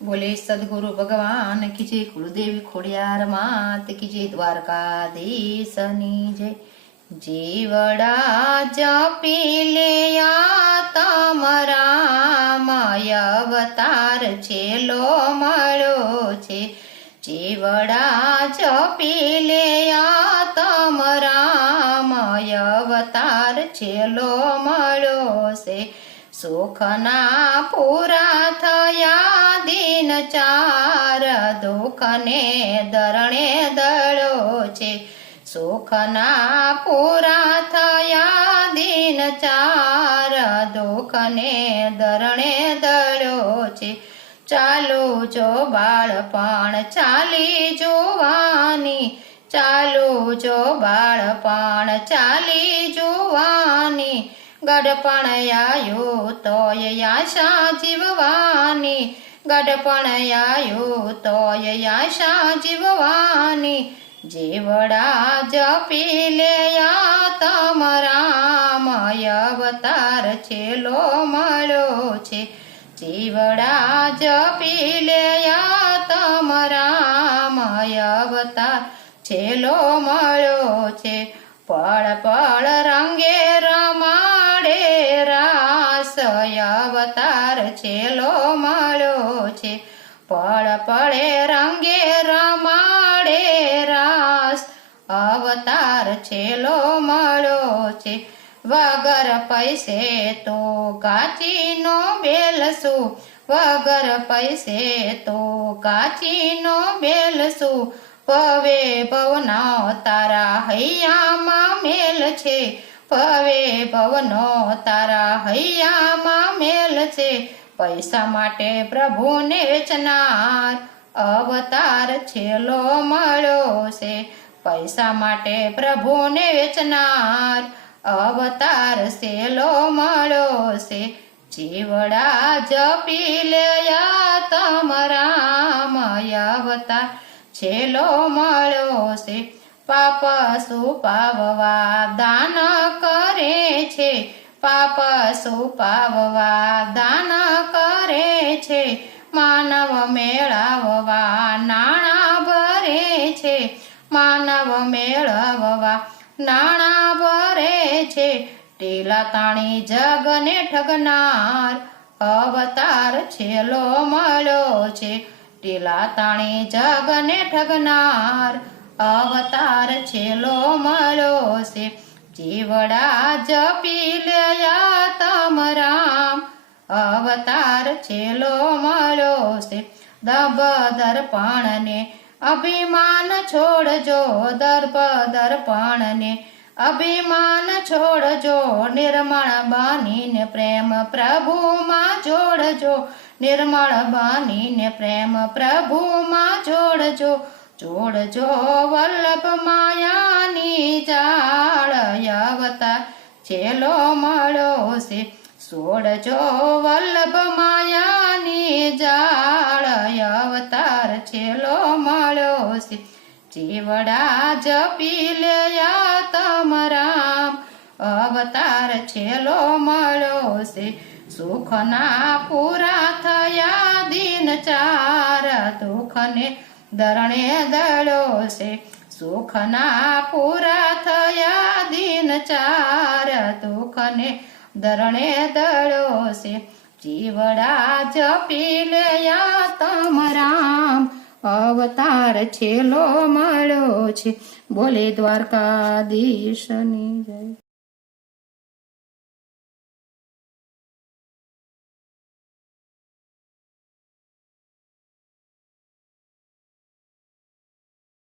बोले सदगुरु भगवान की जय, कुलदेवी खोड़ियार मात की जय, द्वारकाधीशनी जय। जीवड़ा जपी ले तमरामय अवतार छेलो मळ्यो छे। जीवड़ा जपी ले तमरामय अवतार छेलो मळ्यो छे। सुखना पूरा थया दिन चार, दुखने दरणे दळ्यो छे। सुखना पूरा थया दिन चार, दुखने दरणे दळ्यो छे। चालू जो बाळपण चाली जुवानी, चालू जो बाळपण चाली जुवानी। गडपण आयो तोय आशा जीववानी, गडपण आयो तोय आशा जीववानी। जीवड़ा जपी ले तमरामय अवतार छेलो मळ्यो छे। जीवड़ा जपी ले तमरामय अवतार छेलो मळ्यो छे। पळ पळ रंगे रमाडे रास, अवतार छेलो मळ्यो छे। पळ पळे रंगे रमाडे रास, अवतार छेलो मळ्यो छे। वगर पैसे तो काचीनो बेलसु, वगर पैसे तो काचीनो बेलसु। पवे भवनो तारा हैयामा मेल छे, पवे भवनो तारा हैयामा मेल छे। पैसा माटे प्रभुने वेचनार, अवतार छेलो मळ्यो छे। पैसा माटे प्रभुने वेचनार, अवतार छेलो मळ्यो छे। जीवड़ा जपी ले तमरामय अवतार छेलो मळ्यो छे। पाप सुपाववा दान करे छे, पाप सुपाववा दान करे छे। मानव मेळाववा नाणा भरे छे, मानव मेळाववा नाणा भरे छे। टीला ताणी जगने ठगनार, अवतार छेलो मळ्यो छे। टीला ताणी जगने ठगनार, अवतार छेलो मळ्यो छे। जीवड़ा जपी ले तमराम, अवतार छेलो मळ्यो छे। दर्प दर्पणने अभिमान छोड़जो, दर्प दर्पणने अभिमान छोड़जो। निर्मळ बनीने प्रेम प्रभु मां जोड़जो, निर्मळ बनीने प्रेम प्रभु मां जोड़जो। जोड़जो वल्लभ मायानी जाळ, अवतार छेलो मळ्यो छे। सोड़जो वल्लभ मायानी जाळ, अवतार छेलो मळ्यो छे। जीवड़ा जपी ले तमराम, अवतार छेलो मळ्यो छे। सुखना पूरा थया दिन चार, दुखने दरणे दळ्यो छे। सुखना पूरा थया दिन चार, दुखने दरणे दळ्यो छे। जीवड़ा जपी ले तमराम, अवतार छेलो मळ्यो छे। बोले द्वारकाधीशनी जय।